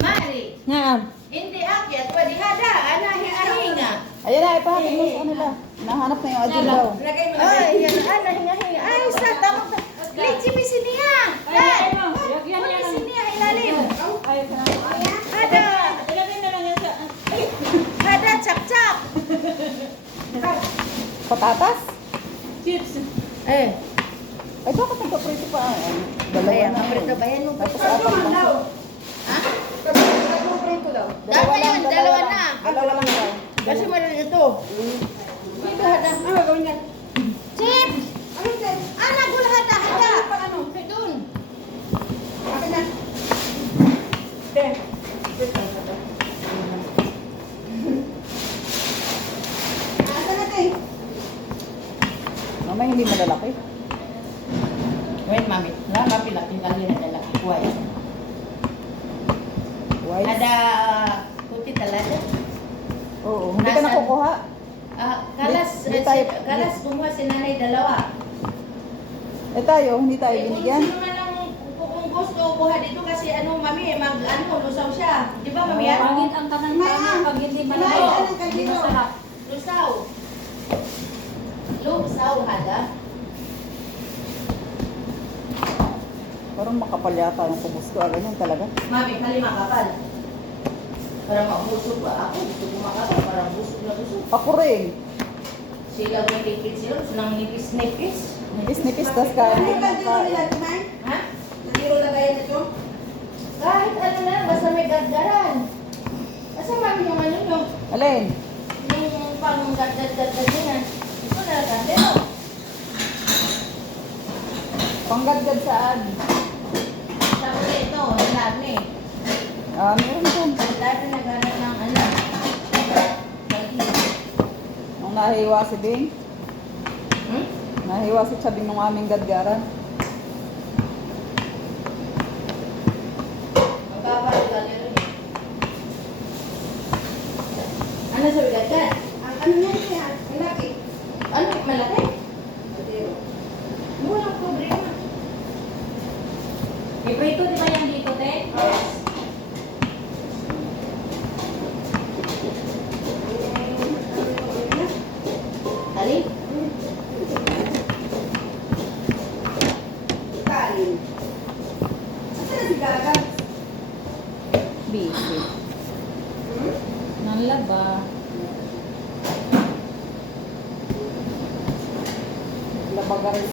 Mari. Nga. Hindi akyat. Pwede hada. Anahinga. Ayan na, ipahatid mo sa kanila. Nahanap na yung adil daw. Lagay mo. Ay, yan. Anahinga. Ay, sa tamang. Litsi misi niya. Dad. Misi niya. Ilalim. Hada. Hada. Chap-chap. Patatas? Chips. Eh. Ay, bakit nagpaprito pa? Dalawa Bayan, na. paprito. Bayan mo. Tapos apat lang. Ha? Dalawa lang, Dalawa na. Dalawa lang daw. Kasi malala ito. Dito hada. Ano gawin yan? Chips! Ano chips? Anak ko lahat hada. Ano? Doon. Akin na. Asan natin? Mamaya hindi malalaki. Wait, mami. Lama pilapin kali na dala. Kuway. White? Ada puti talaga. Oo, hindi ka Nasaan? nakukuha. Kalas kumuha si nanay dalawa. Eh tayo, hindi tayo Kung binigyan. sino man ang kung gusto kuha dito kasi mami, lusaw siya. Di ba, mami? Pagin ang kanan kami, pag hindi malaki, hindi masarap. Lusaw. Lusaw, hada. Parang makapal yata yung kumusto. Ganyan talaga. Mami, kalima kapal. Para maubusog ba? Ako gusto ko makapal para busog na busog. Ako rin. Sila may tipid sila, gusto nang nipis-nipis. Nipis-nipis, tas kain din ng kain. Ha? Nandiro lagayan ito? Kahit ano na, basta may gargaran. Kasi mami yung ano nyo, Alin? yung pang gagdad-gagdad yan. Ito na gagdad. Panggadgad saan? Tapos ito, dami. Meron dun. Dami na gano'n ng ano. Nung nahiwa si Bing. Hmm? Nahiwa si Chabing nung aming gadgaran. Magpapalitan nyo rin. Ano sabi gagdad? Ang ano yan siya? Ang laki. Ano, malaki? Walang problema. Iprito di ba yan dito, te? Alin? Kain. Saan na si Gaga? Busy. Nanlaba. Labaga rin